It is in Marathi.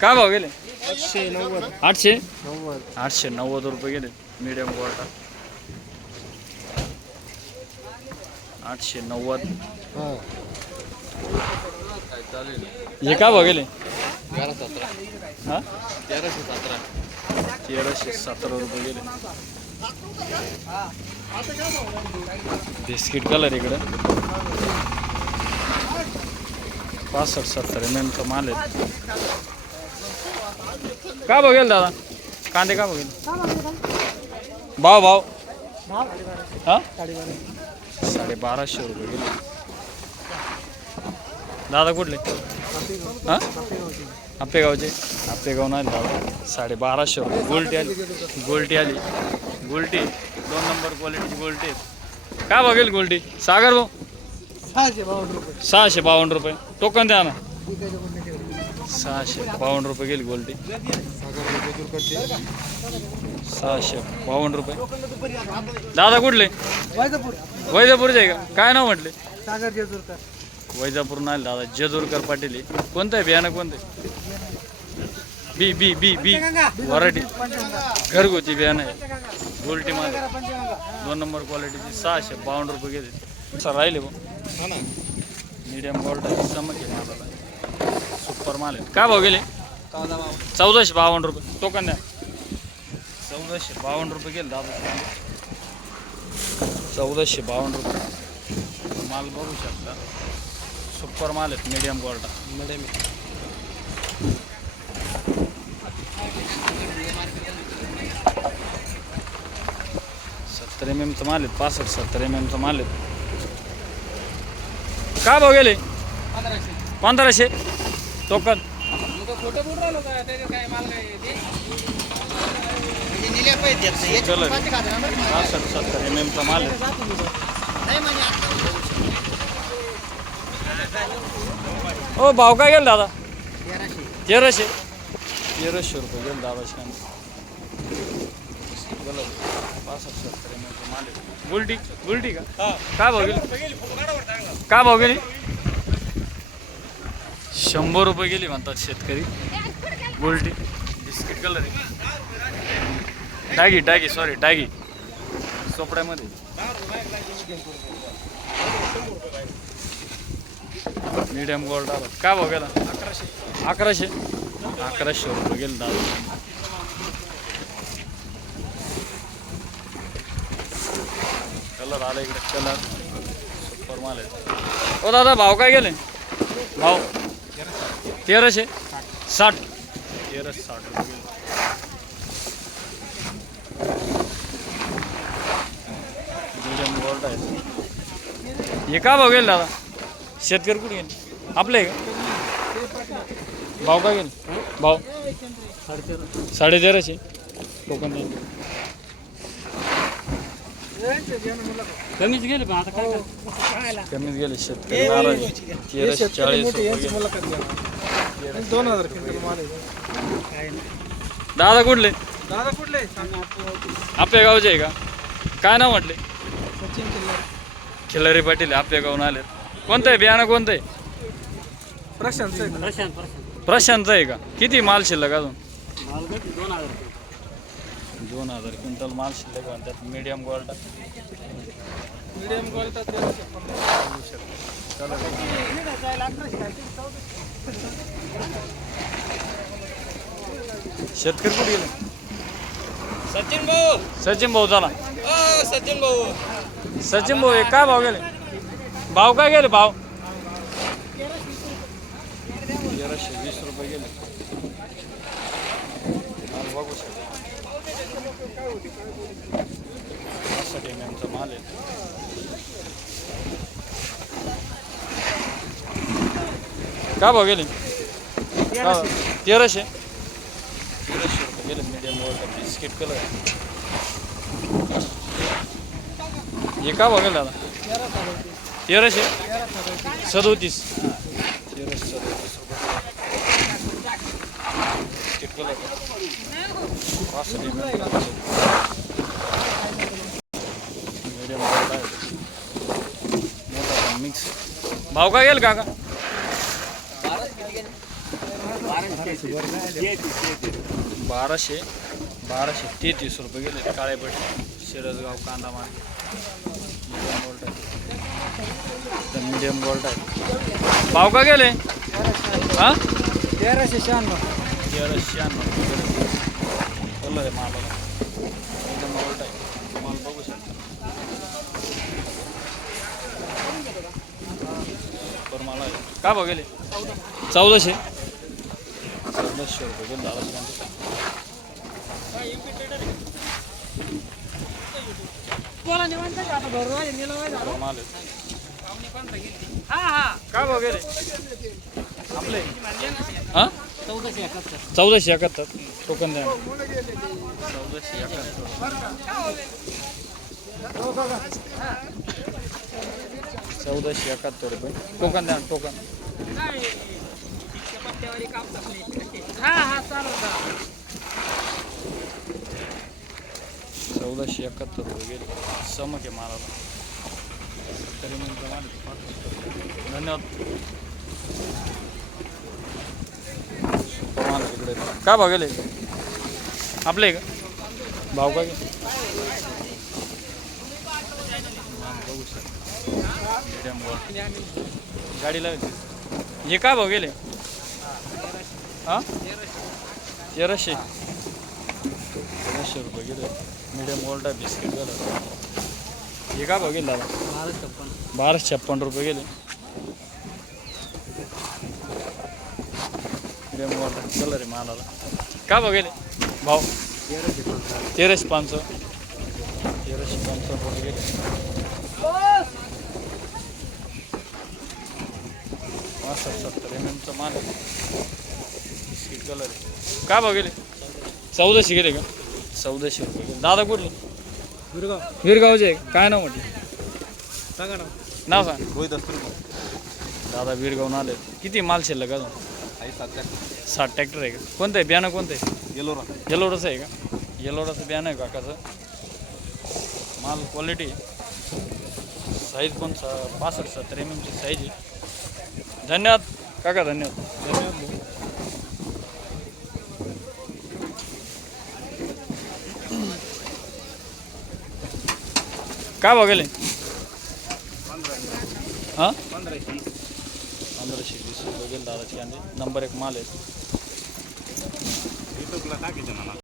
काय भाव गेले? आठशे? नव्वद आठशे नव्वद आठशे नव्वद रुपये गेले मीडियम क्वार्टर आठशे नव्वद. हां हे काय भाव गेले? तेरा सतरा हा? तेराशे सतरा तेराशे सतरा रुपये गेले. बिस्किट कलर इकडे. पासष्ट सत्तर एम एमचा माल आहे. का बघेल दादा? कांदे का बघेल? भाव भाव. हा? साडे बाराशे रुपये दादा कुठले? हा? आपेगावचे? आपेगाव नाही दादा. साडे बाराशे रुपये. गोल्टी आली. गोल्टी आली. गोल्टी. दोन नंबर क्वालिटीची गोल्टी काय बघेल गोल्टी? सागर भाऊ? सहाशे बावन्न रुपये. सहाशे बावन्न रुपये. टोकन द्या ना. सहाशे बावन्न रुपये गेली गोल्टी सहाशे बावन्न रुपये. दादा कुठले? वैजापूर. वैजापूरचे आहे का? काय नाव म्हटले? सागर जेजूरकर वैजापूर नाही दादा. जेजूरकर पाटील आहे. कोणतं आहे? बियाणं कोणतं आहे? बी बी बी बी. वराठी. घरगुती बियाणं आहे. गोल्टी माल दोन नंबर क्वालिटीची सहाशे बावन्न रुपये गेले. सर राहिले भाऊ मीडियम गोल्ड आहे. चमक आहे माझा सुपर माल आहे. काय भाव गेले? चौदाशे बावन्न रुपये. टोकन द्या. चौदाशे बावन्न रुपये गेले दादा. चौदाशे बावन्न रुपये. माल बघू शकता. सुपर माल आहेत मीडियम गोल्ड मॅडम सत्तर एम एमचं माल आहेत पासष्ट सत्तर एम एमचं माल आहेत. काय भाव गेले? पंधराशे? टोकन. चलो पासष्ट सत्तर एम एमचा माल आहे ओ भाव काय गेला दादा? तेराशे. तेराशे. रुपये गेले दादा पासष्ट सत्तर एम एमचा माल आहे. गुलटी गुलटी का? काय भाव गेली? काय भाव गेली? शंभर रुपये गेली म्हणतात शेतकरी. गुलटी बिस्किट कलर डॅगी डागी डागी सॉरी डागी. चोपड्यामध्ये. मिडियम गोल्ड आला. काय भाव गेला? अकराशे. अकराशे अकराशे रुपये गेले दादा. कलर आला इकडे कलर सुपर माल आहे. ओ दादा भाव काय गेले? भाव तेराशे. साठ. तेराशे साठ रुपये हे का भाव गेल दादा. शेतकरी कुठे गेले? आपले आहे का? भाव काय गेले? भाव? साडे तेराशे कोकण कमीच गेले पण आता काय करणार? कमीच गेले शेतकरी नाराज. तेराशे चाळीस दोन हजार क्विंटल माल आहे. दादा कुठले? दादा कुठले? आपल्या गावचे आहे का? काय नाव म्हटले? खिलारी पाटील आपल्या गावून आले कोणतं आहे? बियाणं कोणतं आहे? प्रशांत प्रशांत प्रशांत. प्रशांत आहे का? किती माल शिल्लक अजून? दोन हजार दोन हजार क्विंटल माल शिल्लक म्हणतात मीडियम गोल्ड मिडियम तेराशे शेतकरी कुठे गेले? सचिन भाऊ. सचिन भाऊ चला सचिन भाऊ. सचिन भाऊ हे काय भाव गेले? भाव काय गेले भाव? तेराशे वीस रुपये गेले माल बघू शकता पासष्ट एम एमचा माल आहे काय भाव गेले? तेराशे. तेराशे? रुपये गेले मीडियम बिस्किट कलर हे काय भाव गेले तेराशे? सदोतीस. तेराशे सदोतीस बिस्किट कलर पासष्ट एम आहे मिक्स भाव काय गेल काका? बाराशे बाराशे तेहतीस रुपये गेले. काळे शिरसगाव कांदा मार्केट मीडियम गोल्ड आहे मीडियम बोल्ट आहे. भाव का गेले? हा? तेराशे शहाण्णव. तेराशे शहाण्णव. कलर आहे मालाला एकदम गोल्ड आहे. माल बघू शकता. मला आहे. का भाव गेले? चौदाशे. चौदाशे रुपये गेले माल आहे. काय हा? चौदाशे एकाहत्तर. टोकन द्या चौदाशे एकाहत्तर चौदाशे एकाहत्तर रुपये. टोकन द्या टोकन चौदाशे एकाहत्तर रुपये गेले. समक आहे मालाला. तरी मग धन्यवाद. काय भाव आपले का? भाव का? बघू शकता गाडी लावली. हे काय भाव गेले? हा? तेराशे. तेराशे रुपये गेले. मीडियम गोल्ड बिस्किट झालं. हे काय भाव गेले दादा? बाराशे छप्पन रुपये गेले. मीडियम गोल्ड चल रे मालाला. काय भाव गेले? पाचशे तेराशे पाचशे रुपये गेले. पासष्ट सत्तर एम एमचा माल आहे. बिस्किट कलर आहे. काय भाव गेले? चौदाशे गेले का? चौदाशे रुपये गेले. दादा कुठले? गुरगाव वीरगावचे? काय नाव म्हटलं? सांगा ना. नाव सांग. रोहित असतो दादा वीरगावून आले. किती माल शिल्लक अजून? आई सध्या साठ ट्रॅक्टर आहे का? कोणतं आहे? बियाणं कोणतं आहे? गेलो रा येलोडाचं आहे का? येलोडाचं बियाणं आहे काकाचं. माल क्वालिटी साईज पण सा पासष्ट सत्तर एम एमची साईज आहे. धन्यवाद. काका धन्यवाद. धन्यवाद काय गेले? हां? पंधराशे. पंधराशे वीस गेले दादाचे कांदे. नंबर एक माल आहे. শব্দগুলো থাকে যেন না